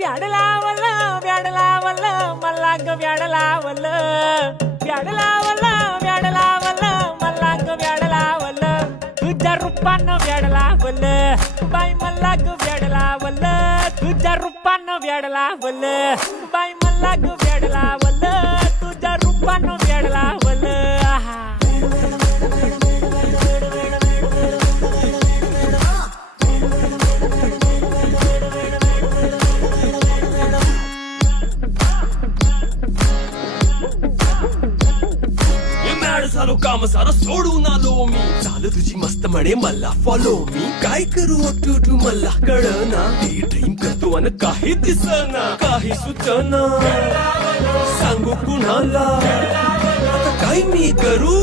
pad लावलं pad लावलं मला ग प्याड लावलं प्याड लावलं प्याड लावलं मला ग प्याड लावलं तुझ्या रूपानं प्याड लावलं बाई मला ग प्याड लावलं तुझ्या रूपानं प्याड लावलं बाई मला ग प्याड लावलं तुझ्या रूपानं प्याड लावलं आहा झालो काम सारं सोडून आलो मी चाल तुझी मस्त म्हणे मला फॉलो मी काय करू अटू मला कळना ती ड्रीम करतो अन काही दिसना काही सुचना सांगू कुणाला आता काय मी करू